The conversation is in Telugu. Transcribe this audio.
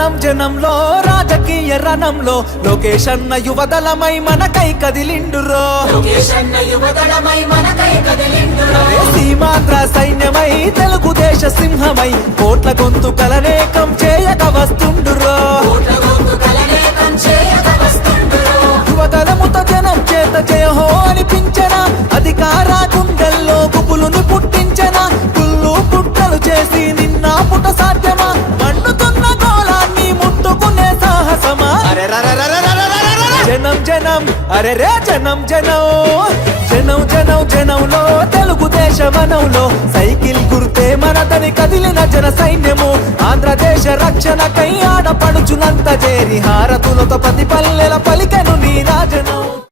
జనంలో రాజకీయ రణంలో. లోకేష్ అన్న యువదలమై యువదళమై మనకై కదిలిండురో. సీమాంధ్ర సైన్యమై తెలుగుదేశ సింహమై. కోట్ల గొంతు కలనేకం జనం అరే రే జనం జనం. జనం జనం జనంలో తెలుగుదేశ వనంలో సైకిల్ గుర్తే మనదని కదిలిన జన సైన్యము. ఆంధ్రదేశ రక్షణకై ఆడపడుచునంత చేరి హారతులతో పది పల్లెల పలికెను